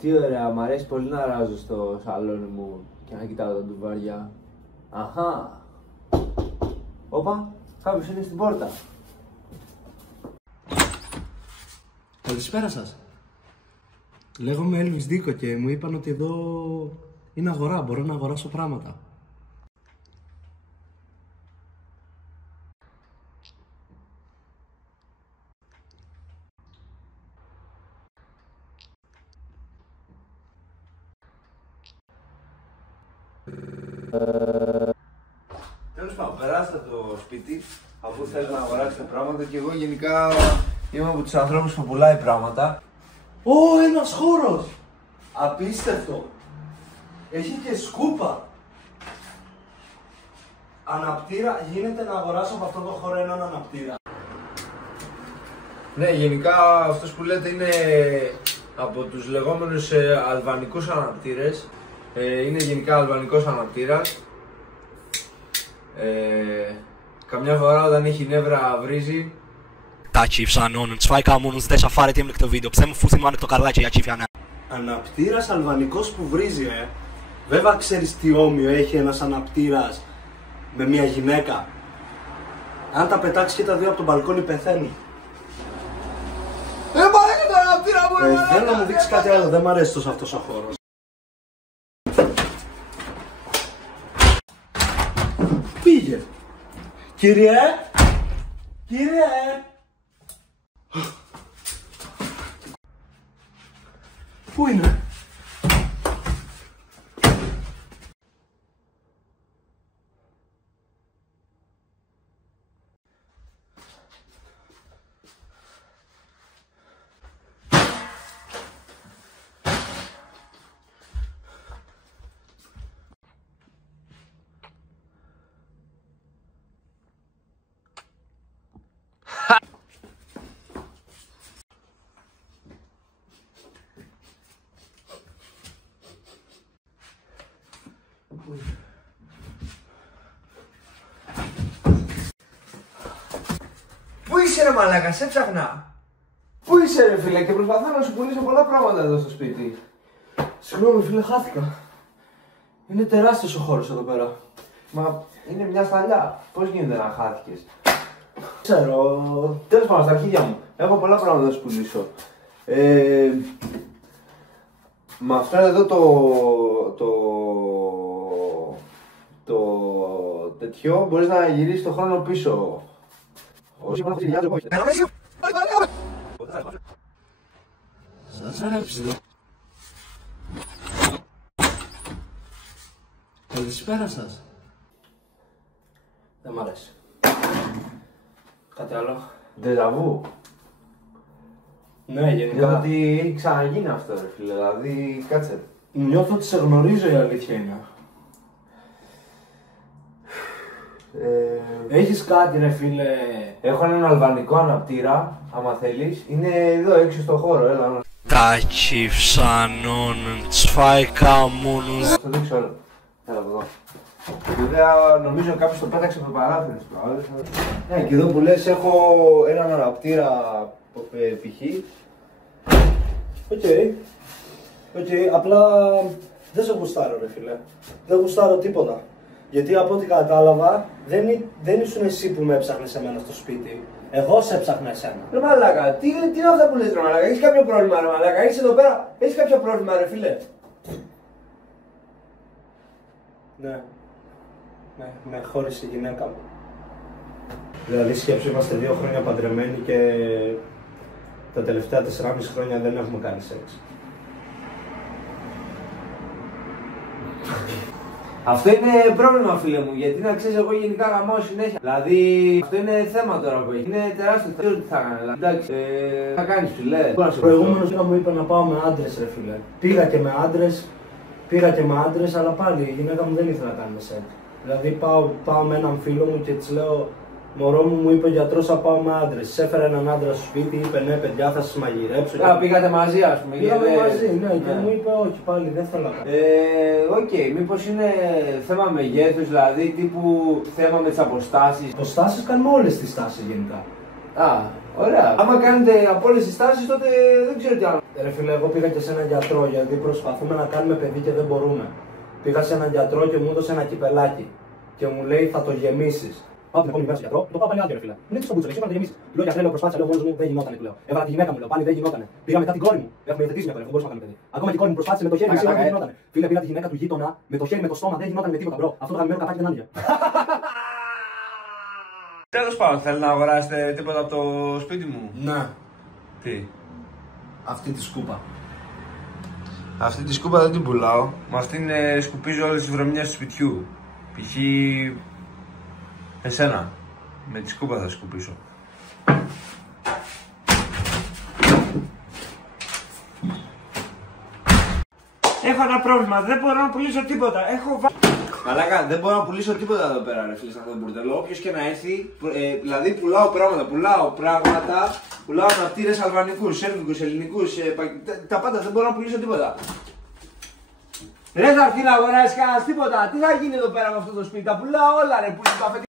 Τι ωραία, μου αρέσει πολύ να ράζω στο σαλόνι μου και να κοιτάω τα ντουβάρια. Αχα! Όπα, κάποιος είναι στην πόρτα. Καλησπέρα σας. Λέγομαι Έλβης Δίκο και μου είπαν ότι εδώ είναι αγορά, μπορώ να αγοράσω πράγματα. Τέλος πάντων, περάστε το σπίτι αφού θέλετε να αγοράσετε πράγματα και εγώ γενικά είμαι από τους ανθρώπους που πουλάει πράγματα. Ω, ένας χώρος! Απίστευτο! Έχει και σκούπα! Αναπτήρα, γίνεται να αγοράσω από αυτό το χώρο έναν αναπτήρα. Ναι, γενικά αυτός που λέτε είναι από τους λεγόμενους αλβανικούς αναπτήρες. Είναι γενικά αλβανικός αναπτήρας. Καμιά φορά όταν έχει νεύρα βρίζει. Τα τσιφσανών, τσφάικα μόνος δεν σαφάρετε με το βίντεο. Ψέμου φούσι μου το καρλάκι για τσιφιανά. Αναπτήρας αλβανικός που βρίζει, Βέβαια ξέρεις τι όμοιο έχει ένας αναπτήρας με μια γυναίκα. Αν τα πετάξει και τα δύο από τον μπαλκόνι πεθαίνει. Πάρε και το αναπτήρα μου, Θέλω να μου δείξει κάτι άλλο, δεν μ' αρέσει τόσο αυτός ο χώρος. Πήγε! Κύριε! Κύριε! Πού είναι? Πού είσαι ρε μαλάκα, σε ψάχνα. Πού είσαι ρε φίλε και προσπαθώ να σου πουλήσω πολλά πράγματα εδώ στο σπίτι. Συγγνώμη φίλε, χάθηκα. Είναι τεράστιος ο χώρος εδώ πέρα. Μα είναι μια σταλιά, πώς γίνεται να χάθηκες? Ξέρω. Τέλος πάντων, στα αρχίδια μου, έχω πολλά πράγματα να σου πουλήσω. Με αυτό εδώ το τέτοιο μπορείς να γυρίσεις το χρόνο πίσω. Σας αρέσει. Καλησπέρα σας. Δεν μ' αρέσει. Κάτι άλλο? Ντεζαβού. Ναι, γενικά. Γιατί έχει ξαναγίνει αυτό ρε φίλε, δηλαδή κάτσε. Νιώθω ότι σε γνωρίζω, η αλήθεια είναι. Έχεις κάτι ρε φίλε? Έχω έναν αλβανικό αναπτήρα, άμα θέλεις. Είναι εδώ έξω στο χώρο, έλα. Τα τσιφσανών, τσφάικα μόνος. Θα το δείξω όλο. Έλα από εδώ. Βέβαια νομίζω κάποιος το πέταξε από το παράθυρο. Ναι, και εδώ που λες έχω έναν αναπτήρα π.χ. Οκ, απλά δεν σε γουστάρω ρε φίλε. Δεν γουστάρω τίποτα. Γιατί από ό,τι κατάλαβα δεν ήσουν εσύ που με έψαχνες εμένα στο σπίτι. Εγώ σε έψαχνα εσένα. Ρε μαλάκα, τι είναι αυτά που λες ρε μαλάκα, έχεις κάποιο πρόβλημα ρε μαλάκα, έχεις εδώ πέρα, έχεις κάποιο πρόβλημα ρε φίλε. Ναι, με χώρισε η γυναίκα μου. Δηλαδή σκέψου, είμαστε 2 χρόνια παντρεμένοι και τα τελευταία 4,5 χρόνια δεν έχουμε κάνει σεξ. Αυτό είναι πρόβλημα φίλε μου, γιατί να ξέρεις εγώ γενικά γαμάω συνέχεια. Δηλαδή αυτό είναι θέμα τώρα που έχει, είναι τεράστιο θέμα, τι θα κάνει, εντάξει, θα κάνεις φίλε. Προηγούμενος μου είπε να πάω με άντρες ρε φίλε. Πήγα και με άντρες, αλλά πάλι η γυναίκα μου δεν ήθελε να κάνουμε σεξ. Δηλαδή πάω με έναν φίλο μου και της λέω, μωρό μου είπε ο γιατρός θα πάω με άντρες. Της έφερε έναν άντρα στο σπίτι, είπε ναι παιδιά θα σας μαγειρέψω. Πήγατε μαζί ας πούμε. Πήγαμε μαζί, ναι, και μου είπε όχι πάλι δεν θέλω να κάνω. Οκ, μήπως είναι θέμα μεγέθους, δηλαδή τύπου θέμα με τις αποστάσεις. Αποστάσεις κάνουμε όλες τις τάσεις γενικά. Α, Ωραία. Άμα κάνετε από όλες τις τάσεις, τότε δεν ξέρω τι άλλο. Ρε φίλε, εγώ πήγα και σε έναν γιατρό γιατί προσπαθούμε να κάνουμε παιδί και δεν μπορούμε. Πήγα σε έναν γιατρό και μου έδωσε ένα κυπελάκι. Και μου λέει θα το γεμίσεις. Πάω την επόμενη μέρα στο γιατρό, το πάω πάλι άλλο ρε φίλε. Μου λέει τι στο μπούτσο, εσύ να το γεμίσεις. Του λέω γιατρέ, λέω προσπάθησα, λέω μόνος μου, δεν γινότανε, του λέω. Έβαλα τη γυναίκα μου, λέω πάλι δεν γινότανε. Πήγα μετά την κόρη μου, έχουμε υιοθετήσει μια κόρη, δεν μπορούσαμε να κάνουμε παιδί. Ακόμα και η κόρη μου προσπάθησε με το χέρι, σίγουρα δεν γινότανε. Φίλε, πήγα τη γυναίκα του γείτονα με το χέρι με το στόμα, δεν γινότανε με τίποτα, μπρο. Αυτό το γαμμένο καπάκι δεν άνοιγε. Τέλος πάντων, θέλετε να αγοράσετε τίποτα από το σπίτι μου? Να. Τι? Αυτή τη σκούπα. Αυτή τη σκούπα δεν την πουλάω. Με αυτήν σκουπίζω όλες τις βρωμιές του σπιτιού. Π.χ. εσένα. Με τη σκούπα θα σκουπίσω. Έχω ένα πρόβλημα, δεν μπορώ να πουλήσω τίποτα. Μαλάκα, δεν μπορώ να πουλήσω τίποτα εδώ πέρα, ρε φίλε, σε αυτό το μπουρδελό. Όποιος και να έρθει, δηλαδή πουλάω πράγματα, πουλάω αναπτήρες αλβανικούς, σέρβικους, ελληνικούς, τα πάντα, δεν μπορώ να πουλήσω τίποτα. Ρε θα έρθει να αγοράσεις κανένας τίποτα, τι θα γίνει εδώ πέρα με αυτό το σπίτι, τα πουλάω όλα ρε, που είναι το